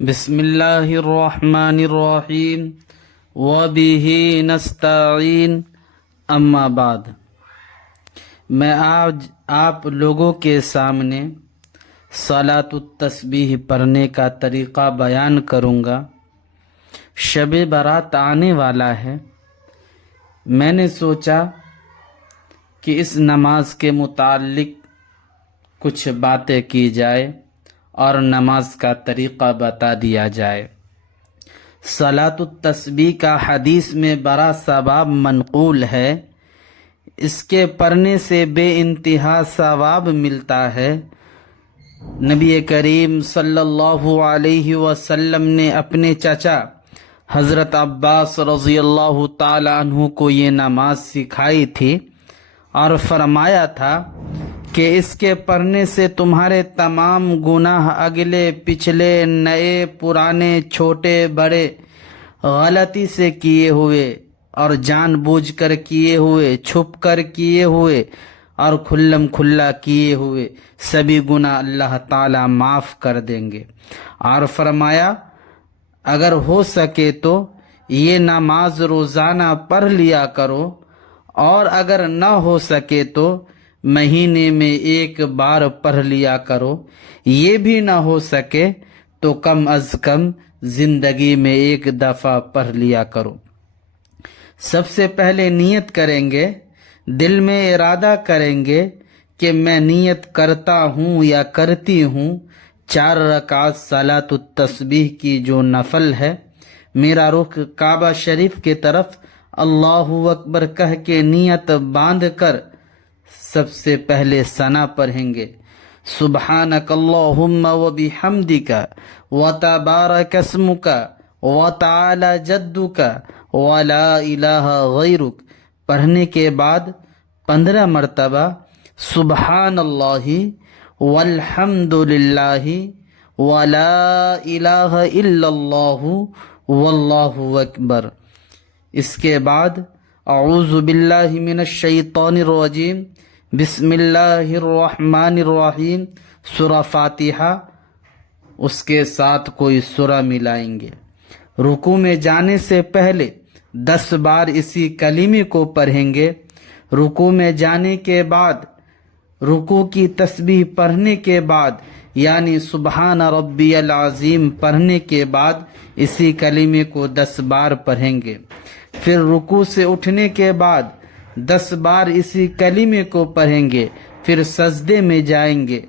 بسم اللہ الرحمن الرحیم وبہ نستعین اما بعد۔ میں آج آپ لوگوں کے سامنے صلاۃ التسبیح پڑھنے کا طریقہ بیان کروں گا۔ شب برات آنے والا ہے، میں نے سوچا کہ اس نماز کے متعلق کچھ باتیں کی جائے اور نماز کا طریقہ بتا دیا جائے۔ صلاۃ التسبیح کا حدیث میں بڑا ثواب منقول ہے، اس کے پڑھنے سے بے انتہا ثواب ملتا ہے۔ نبی کریم صلی اللہ علیہ وسلم نے اپنے چچا حضرت عباس رضی اللہ تعالی عنہ کو یہ نماز سکھائی تھی اور فرمایا تھا کہ اس کے پڑھنے سے تمہارے تمام گناہ، اگلے پچھلے، نئے پرانے، چھوٹے بڑے، غلطی سے کیے ہوئے اور جان بوجھ کر کیے ہوئے، چھپ کر کیے ہوئے اور کھلم کھلا کیے ہوئے سبھی گناہ اللہ تعالی معاف کر دیں گے۔ اور فرمایا اگر ہو سکے تو یہ نماز روزانہ پڑھ لیا کرو، اور اگر نہ ہو سکے تو مہینے میں ایک بار پڑھ لیا کرو، یہ بھی نہ ہو سکے تو کم از کم زندگی میں ایک دفعہ پڑھ لیا کرو۔ سب سے پہلے نیت کریں گے، دل میں ارادہ کریں گے کہ میں نیت کرتا ہوں یا کرتی ہوں 4 رکعت صلاۃ التسبیح کی جو نفل ہے، میرا رخ کعبہ شریف کی طرف اللہ اکبر کہہ کے نیت باندھ کر سب سے پہلے ثنا پڑھیں گے، سبحانک اللہم و بحمدک و تبارک اسمک و تعالی جدک و لا الہ غیرک۔ پڑھنے کے بعد 15 مرتبہ سبحان اللہ والحمد للہ ولا الہ الا اللہ واللہ اکبر۔ اس کے بعد اعوذ باللہ من الشیطان الرجیم، بسم اللہ الرحمن الرحیم، سورہ فاتحہ، اس کے ساتھ کوئی سورہ ملائیں گے۔ رکوع میں جانے سے پہلے 10 بار اسی کلمے کو پڑھیں گے۔ رکوع میں جانے کے بعد، رکوع کی تسبیح پڑھنے کے بعد، یعنی سبحان ربی العظیم پڑھنے کے بعد اسی کلمے کو 10 بار پڑھیں گے۔ پھر رکوع سے اٹھنے کے بعد 10 بار اسی کلمے کو پڑھیں گے۔ پھر سجدے میں جائیں گے،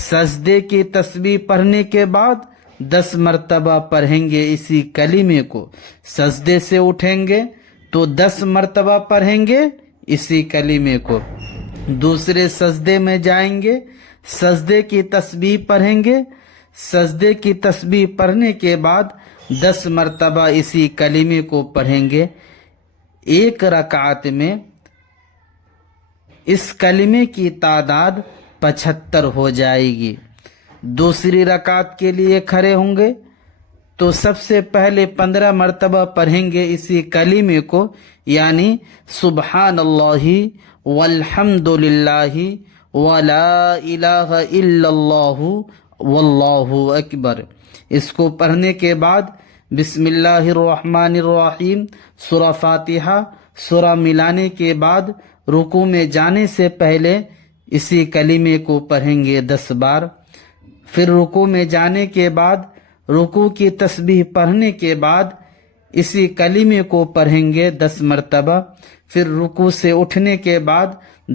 سجدے کی تسبیح پڑھنے کے بعد 10 مرتبہ پڑھیں گے اسی کلمے کو۔ سجدے سے اٹھیں گے تو 10 مرتبہ پڑھیں گے اسی کلمے کو۔ دوسرے سجدے میں جائیں گے، سجدے کی تسبیح پڑھیں گے۔ سجدے کی تسبیح پڑھنے کے بعد 10 مرتبہ اسی کلمے کو پڑھیں گے۔ ایک رکعت میں اس کلمے کی تعداد 75 ہو جائے گی۔ دوسری رکعت کے لیے کھڑے ہوں گے تو سب سے پہلے 15 مرتبہ پڑھیں گے اسی کلمے کو، یعنی سبحان اللہ والحمد للہ ولا الہ الا اللہ واللہ اکبر۔ اس کو پڑھنے کے بعد بسم اللہ الرحمن الرحیم، سورہ فاتحہ، سورہ ملانے کے بعد رکوع میں جانے سے پہلے اسی کلمے کو پڑھیں گے 10 بار۔ پھر رکوع میں جانے کے بعد، رکوع کی تسبیح پڑھنے کے بعد اسی کلمے کو پڑھیں گے 10 مرتبہ۔ پھر رکوع سے اٹھنے کے بعد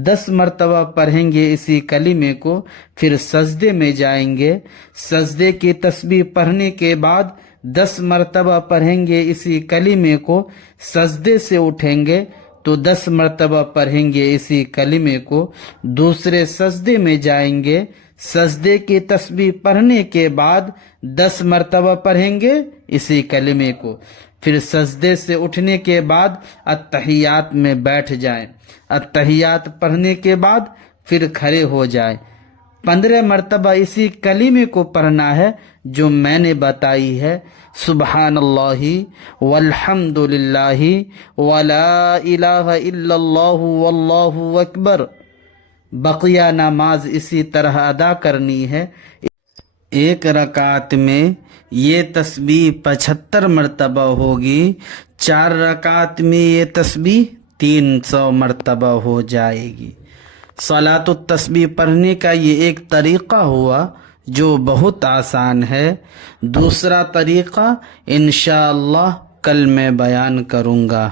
10 مرتبہ پڑھیں گے اسی کلمے کو۔ پھر سجدے میں جائیں گے، سجدے کی تسبیح پڑھنے کے بعد 10 مرتبہ پڑھیں گے اسی کلمے کو۔ سجدے سے اٹھیں گے تو 10 مرتبہ پڑھیں گے اسی کلمے کو۔ دوسرے سجدے میں جائیں گے، سجدے کی تسبیح پڑھنے کے بعد 10 مرتبہ پڑھیں گے اسی کلمے کو۔ پھر سجدے سے اٹھنے کے بعد اتحیات میں بیٹھ جائیں، اتحیات پڑھنے کے بعد پھر کھڑے ہو جائیں۔ 15 مرتبہ اسی کلمے کو پڑھنا ہے جو میں نے بتائی ہے، سبحان اللہ والحمد للہ ولا الہ الا اللہ واللہ اکبر۔ بقیہ نماز اسی طرح ادا کرنی ہے۔ ایک رکعت میں یہ تسبیح 75 مرتبہ ہوگی، 4 رکعت میں یہ تسبیح 300 مرتبہ ہو جائے گی۔ صلاۃ التسبیح پڑھنے کا یہ ایک طریقہ ہوا جو بہت آسان ہے۔ دوسرا طریقہ انشاءاللہ کل میں بیان کروں گا۔